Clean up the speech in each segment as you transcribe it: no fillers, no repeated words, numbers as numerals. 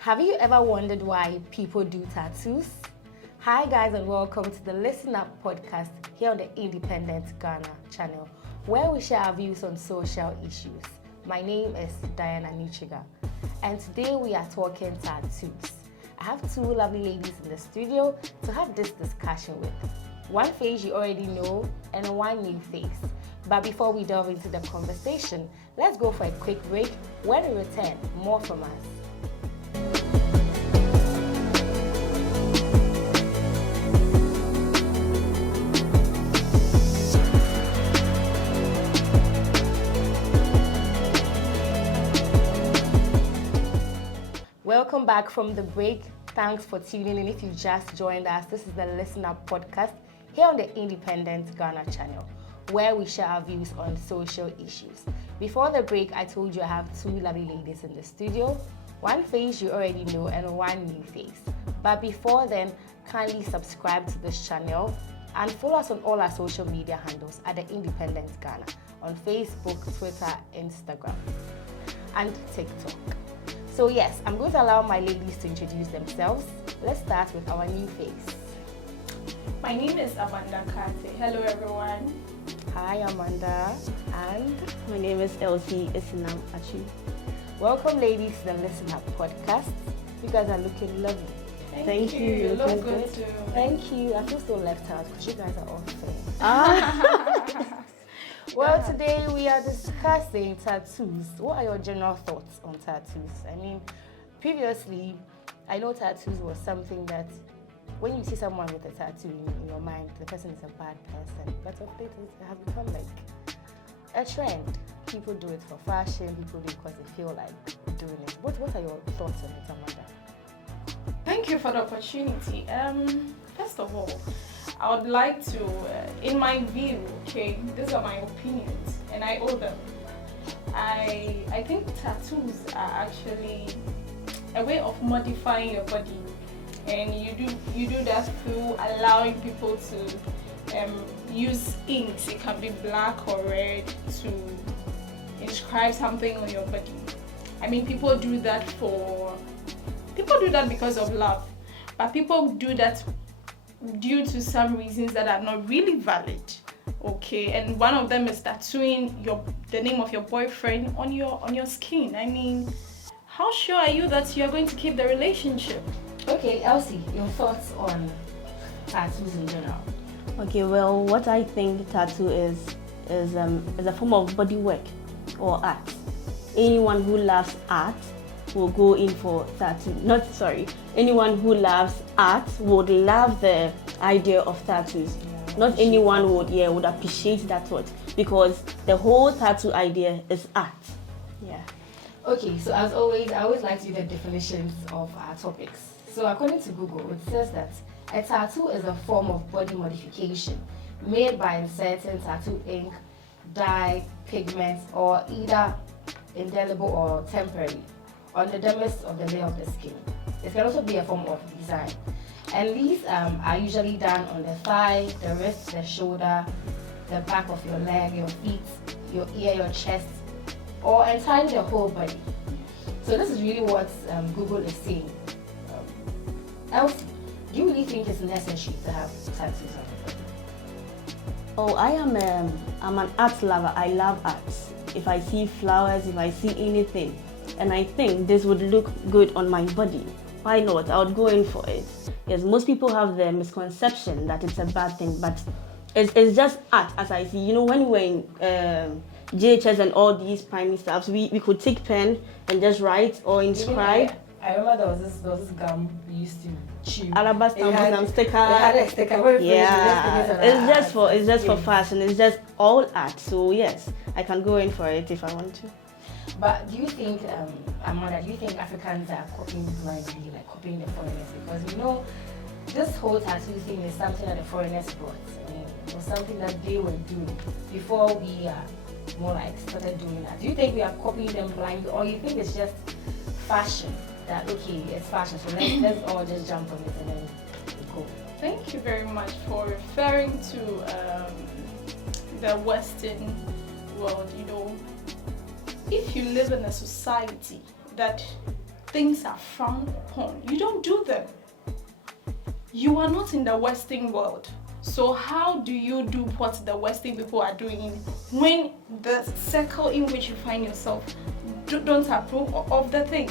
Have you ever wondered why people do tattoos? Hi guys, and welcome to the ListenUp Podcast here on the Independent Ghana channel, where we share our views on social issues. My name is Diana Nichiga, and today we are talking tattoos. I have two lovely ladies in the studio to have this discussion with. One face you already know and one new face. But before we delve into the conversation, let's go for a quick break. When we return, more from us. Welcome back from the break. Thanks for tuning in. If you just joined us, this is the ListenUp Podcast here on the Independent Ghana channel, where we share our views on social issues. Before the break, I told you I have two lovely ladies in the studio. One face you already know and one new face. But before then, kindly subscribe to this channel and follow us on all our social media handles at the Independent Ghana on Facebook, Twitter, Instagram, and TikTok. So yes, I'm going to allow my ladies to introduce themselves. Let's start with our new face. My name is Amanda Kate. Hello everyone. Hi Amanda. And my name is Elsie Isinam Achi. Welcome ladies to the Listen Up Podcast. You guys are looking lovely. Thank you. You look good too. Thank you. I feel so left out because you guys are all fair. Well, today we are discussing tattoos. What are your general thoughts on tattoos? I mean, previously, I know tattoos was something that when you see someone with a tattoo in your mind, the person is a bad person. But of late, it has become like a trend. People do it for fashion, people do it because they feel like doing it. What are your thoughts on it, Amanda? Thank you for the opportunity. First of all, I would like to, in my view, okay, these are my opinions, and I owe them. I think tattoos are actually a way of modifying your body, and you do that through allowing people to use inks. It can be black or red to inscribe something on your body. I mean, people do that because of love, but people do that due to some reasons that are not really valid, okay? And one of them is tattooing the name of your boyfriend on your skin. I mean, how sure are you that you are going to keep the relationship? Okay, Elsie, your thoughts on tattoos in general? Okay, well, what I think tattoo is a form of body work or art. Anyone who loves art will go in for tattoo. Anyone who loves art would love the idea of tattoos. Yeah, not anyone would appreciate that thought, because the whole tattoo idea is art. Yeah. Okay, so as always, I always like to do the definitions of our topics. So according to Google, it says that a tattoo is a form of body modification made by inserting tattoo ink, dye, pigments, or either indelible or temporary on the dermis of the layer of the skin. It can also be a form of design. And these are usually done on the thigh, the wrist, the shoulder, the back of your leg, your feet, your ear, your chest, or entirely the whole body. So this is really what Google is saying. Elsie, do you really think it's necessary to have tattoos on your body? Oh, I'm an art lover. I love art. If I see flowers, if I see anything, and I think this would look good on my body, why not? I would go in for it. Yes, most people have the misconception that it's a bad thing, but it's just art, as I see. You know, when we were in JHS and all these primary stuffs, we could take pen and just write or inscribe. I remember there was this gum we used to chew. Alabaster and sticker. It had a sticker. Yeah, it's just for fashion. It's just all art. So yes, I can go in for it if I want to. But do you think, Amanda, do you think Africans are copying blindly, like copying the foreigners? Because you know, this whole tattoo thing is something that the foreigners brought. I mean, it was something that they were doing before we more like started doing that. Do you think we are copying them blindly, or you think it's just fashion? That okay, it's fashion, so let's all just jump on it and then go. Thank you very much for referring to the Western world. You know, if you live in a society that things are frowned upon, you don't do them. You are not in the Western world. So how do you do what the Western people are doing when the circle in which you find yourself don't approve of the thing?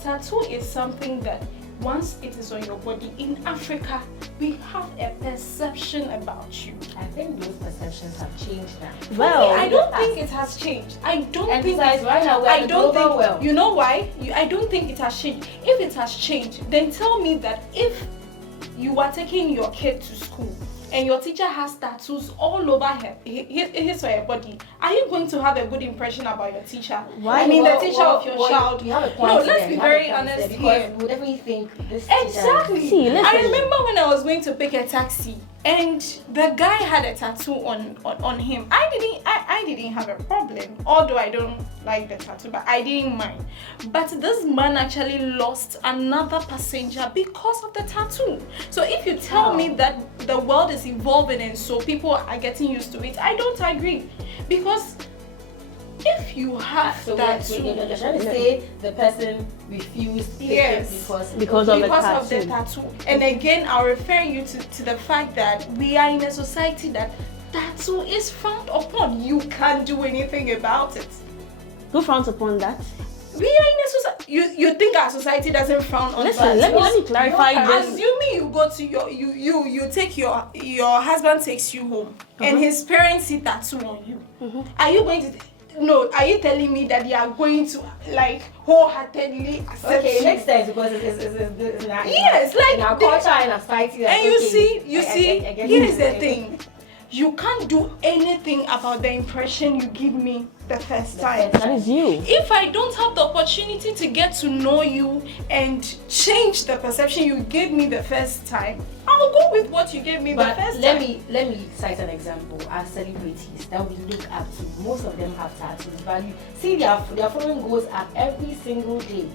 Tattoo is something that once it is on your body, in Africa, we have a perception about you. I think those perceptions have changed now. Well, I don't think it has changed. I don't And think besides, right now we're in the global world. You know why? I don't think it has changed. If it has changed, then tell me that if you are taking your kid to school and your teacher has tattoos all over his or her body, are you going to have a good impression about your teacher? Why? I mean, the teacher of your child. You have a point No, there, let's be you have a very point honest there, here. because we definitely think this Exactly. See, listen. I remember when I was going to pick a taxi and the guy had a tattoo on him. I didn't have a problem, although I don't like the tattoo, but I didn't mind. But this man actually lost another passenger because of the tattoo. So if you tell me that the world is evolving and so people are getting used to it, I don't agree. Because if you have So tattoo, you're trying to say the person refused to take Yes. it Because of the because tattoo. of the tattoo. And again, I'll refer you to the fact that we are in a society that tattoo is frowned upon. You can't do anything about it. Who frowns upon that? We are in a society. You think our society doesn't frown on Listen, tattoos? let me clarify this. Assuming you go to you take your husband takes you home and his parents see tattoo on you. Are you going to? No, are you telling me that they are going to like wholeheartedly accept Okay, it you? makes sense because it's in our, Yes, like in our culture and our society. And you see, I get here's it. the thing. You can't do anything about the impression you give me the first time. That is you. If I don't have the opportunity to get to know you and change the perception you gave me the first time, I'll go with what you gave me But the first let time. me cite an example. Our celebrities that we look up to, most of them have tattoos. But you see their following goes up every single day.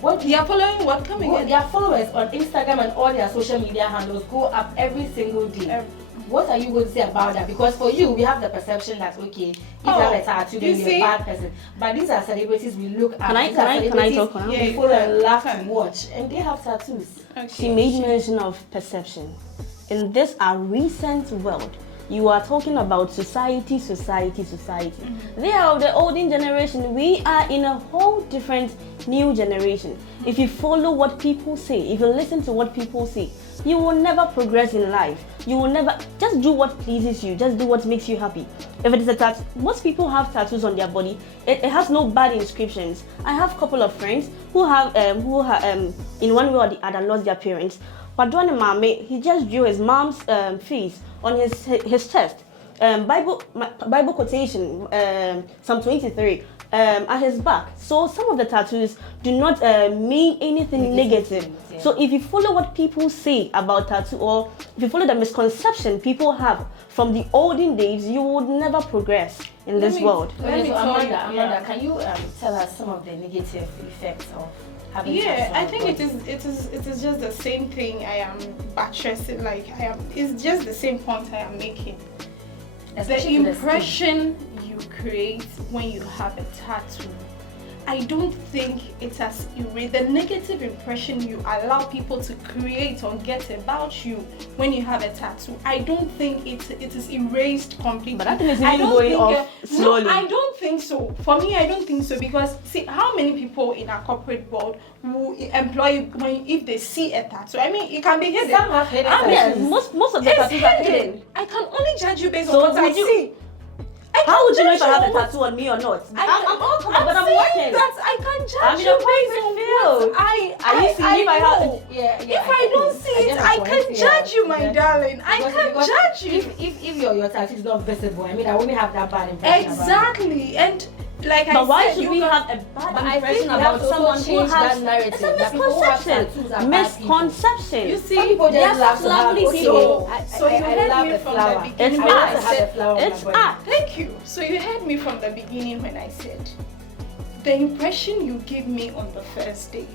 What They are following what coming in. their followers on Instagram and all their social media handles go up every single day. What are you going to say about that? Because for you, we have the perception that okay, if you have a tattoo, then you're a bad person. But these are celebrities we look at. Can I talk now? We follow and laugh to watch, and they have tattoos. She made mention of perception. In this our recent world, you are talking about society. They are of the olden generation. We are in a whole different new generation. If you follow what people say, if you listen to what people say, you will never progress in life. You will never, just do what pleases you. Just do what makes you happy. If it is a tattoo, most people have tattoos on their body. It has no bad inscriptions. I have a couple of friends who have in one way or the other lost their parents. But Don Mame, he just drew his mom's face on his chest. Bible quotation, Psalm 23, at his back. So some of the tattoos do not mean anything negative. Yeah. So if you follow what people say about tattoo, or if you follow the misconception people have from the olden days, you would never progress in this world. Let me So tell you, Amanda, can you tell us some of the negative effects of having tattoos on I the think body? it is just the same thing I am buttressing. It's just the same point I am making. Especially The to impression you create when you have a tattoo, I don't think it has erased the negative impression you allow people to create or get about you when you have a tattoo. I don't think it is erased completely. But I think it's I really don't going think, off slowly. No, I don't think so. For me, I don't think so, because see how many people in our corporate world who employ if they see a tattoo. I mean, it can be hidden. Some have hidden Yes, tattoos. most of the It's tattoos are hidden. hidden. I can only judge you based So on what I would you- see. How would you know if I have a what- tattoo on me or not? I'm I'm saying working. that I can judge I'm in you a based on corporate field. what I Are you seeing if I have know. Yeah, If I don't see it, I can judge you, my darling. I can judge you. If your tattoo is not visible, I mean, I wouldn't have that bad impression. Exactly. And like But I why said, should you we can- have a But bad I think impression we have about to also someone who change that has? narrative, It's a that people who have misconception. tattoos are bad people. Misconception. You Some see, people They are just love to have lovely okay, people. So you I heard love me the from flower. the beginning It's when I I want to have a said, flower on It's my body. art. thank you. So you heard me from the beginning when I said, the impression you give me on the first day,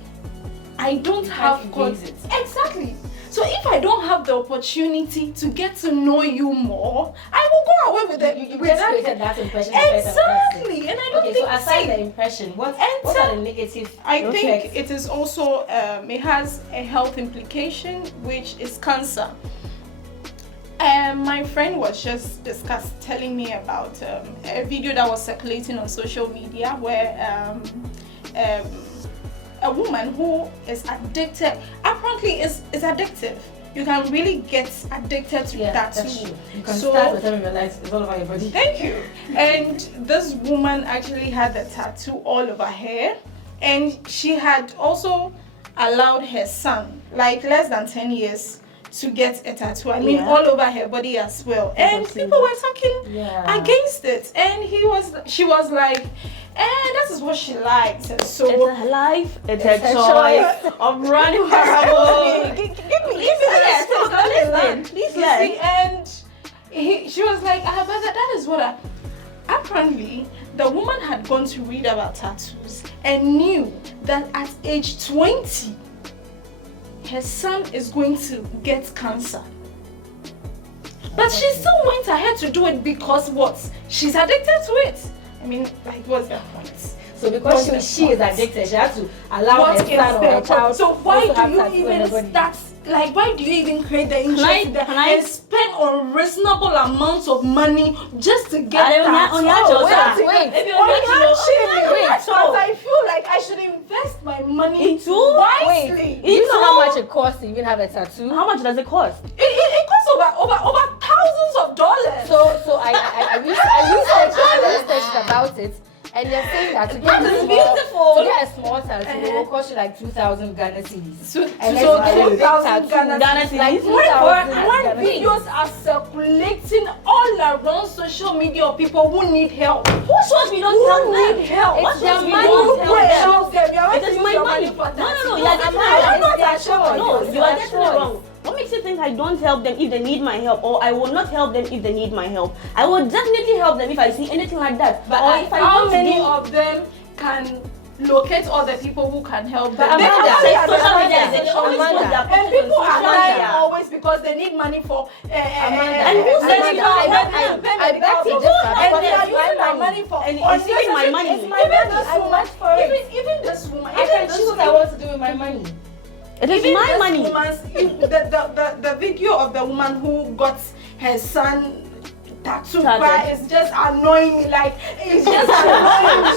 I don't have erase it. Exactly. So if I don't have the opportunity to get to know you more, I will go away with it. You just created that impression. Exactly, and I don't think. So aside the impression, what are the negative? I think it is also it has a health implication, which is cancer. My friend was just telling me about a video that was circulating on social media where a woman who is addicted, apparently is addictive. You can really get addicted to tattoo. That's true. You can start with them and realize it's all over your body. Thank you. And this woman actually had the tattoo all over her, and she had also allowed her son, like less than 10 years, to get a tattoo. I mean, all over her body as well. And people were talking against it. And she was like, this is what she likes. And so it's her life, it's her choice of running her. Please listen. And she was like, but that is what apparently the woman had gone to read about tattoos and knew that at age 20, her son is going to get cancer. But she still went ahead to do it because what? She's addicted to it. I mean, like, what's the point? So because she is addicted, she has to allow her son or her child. So why do you even start? Like, why do you even create the interest and spend unreasonable amounts of money just to get that? Wait. I feel like I should invest my money wisely. Do you know how much it costs to even have a tattoo? How much does it cost? It costs over thousands of dollars. So I researched about it. And you're saying that to get a small tattoo, it will cost you like 2,000 Ghana cedis. So and 2,000 Ghana cedis. Like when videos are circulating all around social media of people who need help. Who shows we don't help them? Need help? It's their money. It is my money. No, you are getting it wrong. What makes you think I don't help them if they need my help, or I will not help them if they need my help? I will definitely help them if I see anything like that. But or if how many of them can locate other people who can help them? And people are lying always because they need money for and who said you I bet you and they are using my money for it's even my money. Even this woman, I can choose what I want to do with my money. It is my money. The video of the woman who got her son tattooed is just annoying me. Like, it's just annoying me.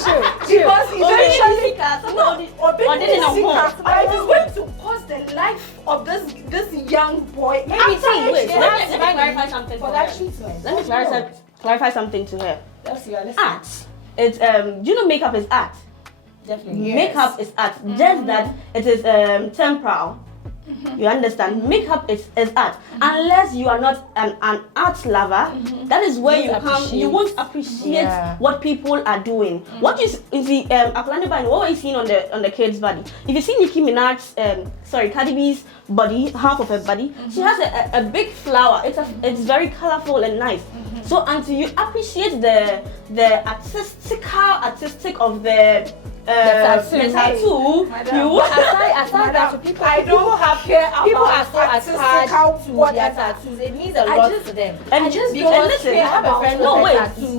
Because eventually, it is going to cost the life of this young boy. Let me clarify something for that treatment. Let me clarify something to her. Art. It's you know, makeup is art. Definitely. Yes. Makeup is art. Just that it is temporal. You understand? Makeup is art. Unless you are not an art lover, that is where you won't appreciate what people are doing. What you see, what you seeing on the kid's body? If you see Nicki Minaj's, Cardi B's body, half of her body, she has a big flower. It's very colorful and nice. So until you appreciate the artistic of the tattoo, you aside that, people are so attached to their tattoos. It means a lot to them. And just listen, I have a friend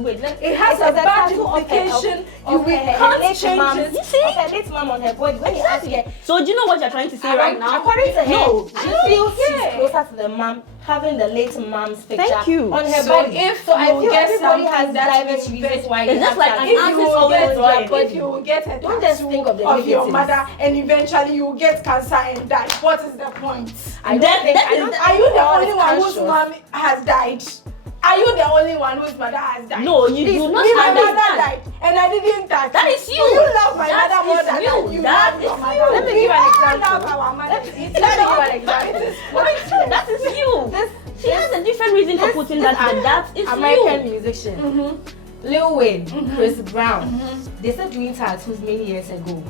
with a tattoo. It has a bad implication. You can't change it. You see, her late mom on her body. When you ask her, so do you know what you're trying to say right now? According to her, no, she feels she's closer to the mom, having the late mom's picture on her body. So I feel everybody has diverse reasons why it's just like an artist always drawing. If you get a don't just think of the of your mother and eventually you get cancer and die, what is the point? Are you the only one whose mom has died? Are you the only one whose mother has died? No, you do not understand. My mother died and I didn't die. That is you. You love my mother more than you love your mother. Let me give an example. Love our mother. Let me give an example. That is you. She has a different reason for putting that, but that is American you. musician. Lil Wayne, Chris Brown, they started doing tattoos many years ago.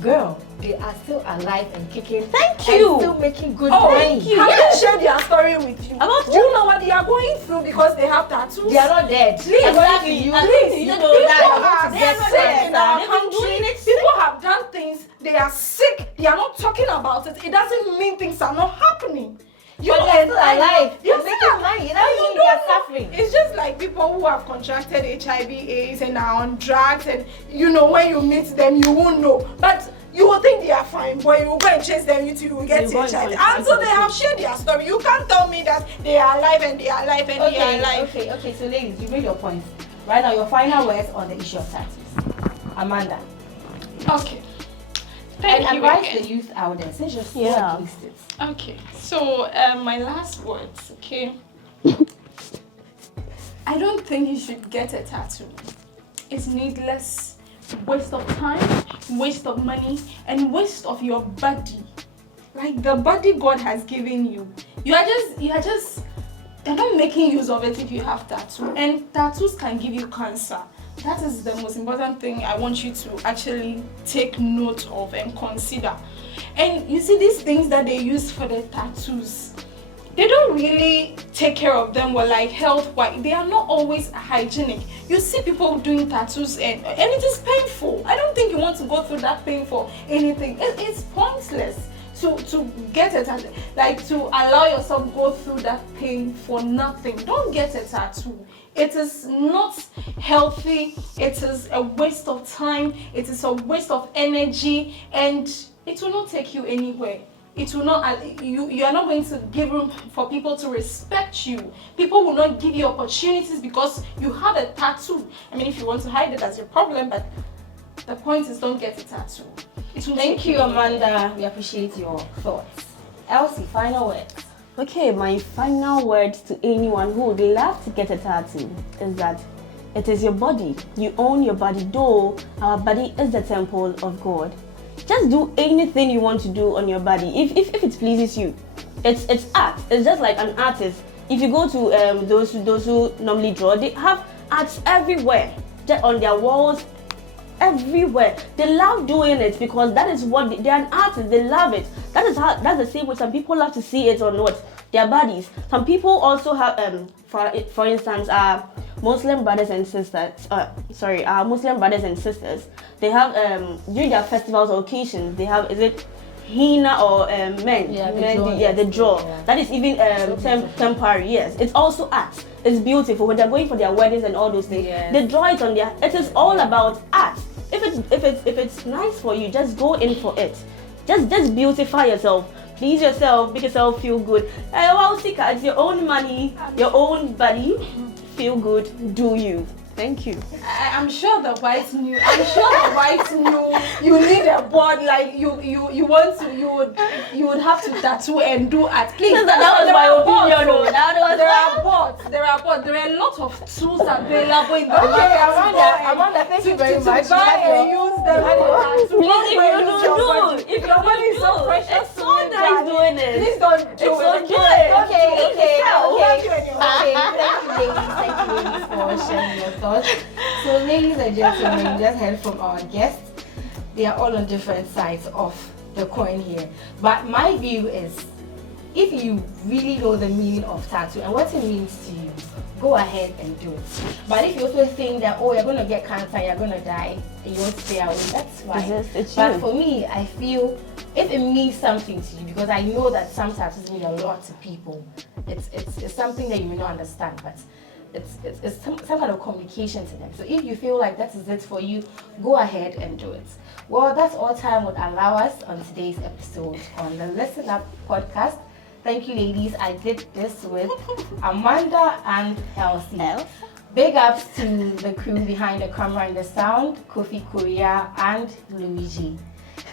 Girl, they are still alive and kicking. Thank you. And still making good money. Thank you. Have they shared their story with you? About do you know what they are going through because they have tattoos? They are not dead. Please, exactly. please. You know that. They are not dead in our country. People have done things, they are sick, they are not talking about it. It doesn't mean things are not happening. But they're still alive. You're making money. That you means don't they're know. suffering. It's just like people who have contracted HIV/AIDS and are on drugs, and when you meet them, you won't know. But you will think they are fine, but you will go and chase them, you will get HIV. Until they have shared their story. You can't tell me that they are alive and they are alive and they are alive. Okay, so ladies, you made your points. Right now, your final words on the issue of tattoos. Amanda. Okay. Thank you advise again. the youth out there, since you're so against it. Okay, so my last words, okay? I don't think you should get a tattoo. It's needless, waste of time, waste of money, and waste of your body. Like the body God has given you. You're not making use of it if you have tattoo. And tattoos can give you cancer. That is the most important thing I want you to actually take note of and consider. And you see these things that they use for the tattoos, they don't really take care of them well, like health-wise. They are not always hygienic. You see people doing tattoos and it is painful. I don't think you want to go through that pain for anything. It's pointless to get a tattoo, like to allow yourself go through that pain for nothing. Don't get a tattoo. It is not healthy. It is a waste of time. It is a waste of energy, and it will not take you anywhere. It will not. You are not going to give room for people to respect you. People will not give you opportunities because you have a tattoo. I mean, if you want to hide it, that's your problem. But the point is, don't get a tattoo. Thank you, Amanda. We appreciate your thoughts. Elsie, final words. Okay, my final words to anyone who would love to get a tattoo is that it is your body. You own your body, though our body is the temple of God. Just do anything you want to do on your body if it pleases you. It's art. It's just like an artist. If you go to those who normally draw, they have arts everywhere, just on their walls, everywhere. They love doing it because that is what they're an artist. They love it. That's the same way some people love to see it on their bodies. Some people also have for instance Muslim brothers and sisters. Muslim brothers and sisters. They have during their festivals or occasions, they have henna or the draw. Yeah. That is even temporary. Yes, it's also art. It's beautiful when they're going for their weddings and all those things. Yes. They draw it on their. It is all about art. If it's nice for you, just go in for it. Just beautify yourself. Please yourself. Make yourself feel good. It's your own money, your own body. Feel good. Do you? Thank you. I'm sure the whites knew. You need a board, like you would have to tattoo and do art. Please, that was my opinion. There are boards. There are a lot of tools available in the market. Amanda, thank you very much. To buy and use them. If your money is so precious, it's so nice doing it. Please don't do it. Okay. Thank you, ladies, for sharing your thoughts. So, ladies and gentlemen, you just heard from our guests. They are all on different sides of the coin here. But my view is, if you really know the meaning of tattoo and what it means to you, go ahead and do it. But if you also think that, you're going to get cancer, you're going to die, and you want to stay away, that's fine. But for me, I feel if it means something to you, because I know that some tattoos mean a lot to people, it's something that you may not understand, but it's some kind of communication to them. So if you feel like that is it for you, go ahead and do it. Well, that's all time would allow us on today's episode on the ListenUp Podcast. Thank you, ladies. I did this with Amanda and Elsie. Big ups to the crew behind the camera and the sound, Kofi Korea and Luigi.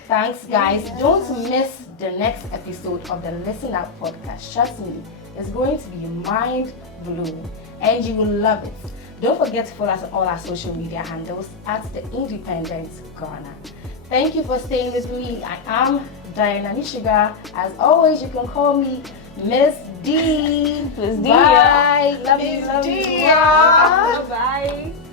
Thanks, guys. Don't miss the next episode of the ListenUp Podcast. Trust me, it's going to be mind-blowing and you will love it. Don't forget to follow us on all our social media handles at The Independent Ghana. Thank you for staying with me. I am Diana Nishiga. As always, you can call me Miss D. Miss D. Bye. Love you. Bye.